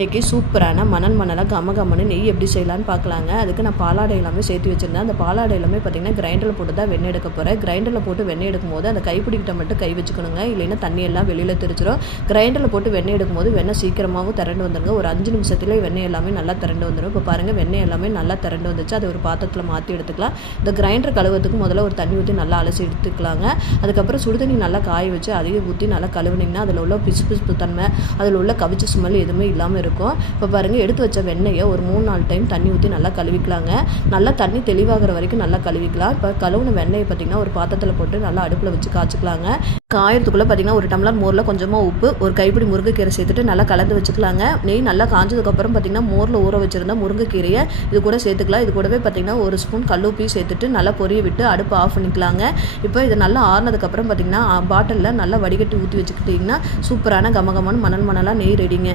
இன்றைக்கி சூப்பரான மணலாக கமகமன்னு நெய் எப்படி செய்யலான்னு பார்க்கலாங்க. அதுக்கு நான் பாலாடை எல்லாமே சேர்த்து வச்சுருந்தேன். அந்த பாலாடை எல்லாமே பார்த்திங்கன்னா கிரைண்டரில் போட்டு தான் வெண்ணெய் எடுக்க போகிறேன். கிரைண்டரில் போட்டு வெண்ணெய் எடுக்கும்போது அந்த கைப்பிடிக்கிட்ட மட்டும் கை வச்சுக்கணுங்க, இல்லைன்னா தண்ணி எல்லாம் வெளியில் தெரிச்சிடும். கிரைண்டரில் போட்டு வெண்ணெய் எடுக்கும்போது வெண்ணெய் சீக்கிரமாகவும் திரண்டு வந்துடுங்க. ஒரு 5 நிமிஷத்தில் வெண்ணெய் எல்லாமே நல்லா திரண்டு வந்துடும். இப்போ பாருங்கள், வெண்ணெய் எல்லாமே நல்லா திரண்டு வந்துச்சு. அதை ஒரு பாத்திரத்தில் மாற்றி எடுத்துக்கலாம். இந்த கிரைண்டர் கழுவுறதுக்கு முதல்ல ஒரு தண்ணி ஊற்றி நல்லா அலசி எடுத்துக்கலாங்க. அதுக்கப்புறம் சுடுதண்ணி நல்லா காய வச்சு அதையும் ஊற்றி நல்லா கழுவுனிங்கன்னா அதில் உள்ள பிசு தன்மை, அதில் உள்ள கவிச்சு ஸ்மெல் எதுவுமே இல்லாமல் இருக்கும். இப்போ பாருங்கள், எடுத்து வச்ச வெண்ணெயை ஒரு 3-4 டைம் தண்ணி ஊற்றி நல்லா கழுவிக்கலாங்க. நல்லா தண்ணி தெளிவாகிற வரைக்கும் நல்லா கழுவிக்கலாம். இப்போ கழுவுன வெண்ணெயை பார்த்திங்கன்னா ஒரு பாத்திரத்தில் போட்டு நல்லா அடுப்பில் வச்சு காய்ச்சிக்கலாங்க. காயறதுக்குள்ளே பார்த்திங்கன்னா ஒரு டம்ளர் மோரில் கொஞ்சமாக உப்பு, ஒரு கைப்பிடி முருங்கைக்கீரை சேர்த்துட்டு நல்லா கலந்து வச்சுக்கலாங்க. நெய் நல்லா காஞ்சதுக்கப்புறம் பார்த்திங்கன்னா மோரில் ஊற வச்சுருந்தா முருங்கைக்கீரையை இது கூட சேர்த்துக்கலாம். இது கூடவே பார்த்திங்கன்னா ஒரு ஸ்பூன் கல்லுப்பி சேர்த்துட்டு நல்லா பொரிய விட்டு அடுப்பு ஆஃப் பண்ணிக்கலாங்க. இப்போ இது நல்லா ஆறுனதுக்கப்புறம் பார்த்திங்கன்னா பாட்டிலில் நல்லா வடிகட்டி ஊற்றி வச்சுக்கிட்டிங்கன்னா சூப்பரான கமகமான மணலாக நெய் ரெடிங்க.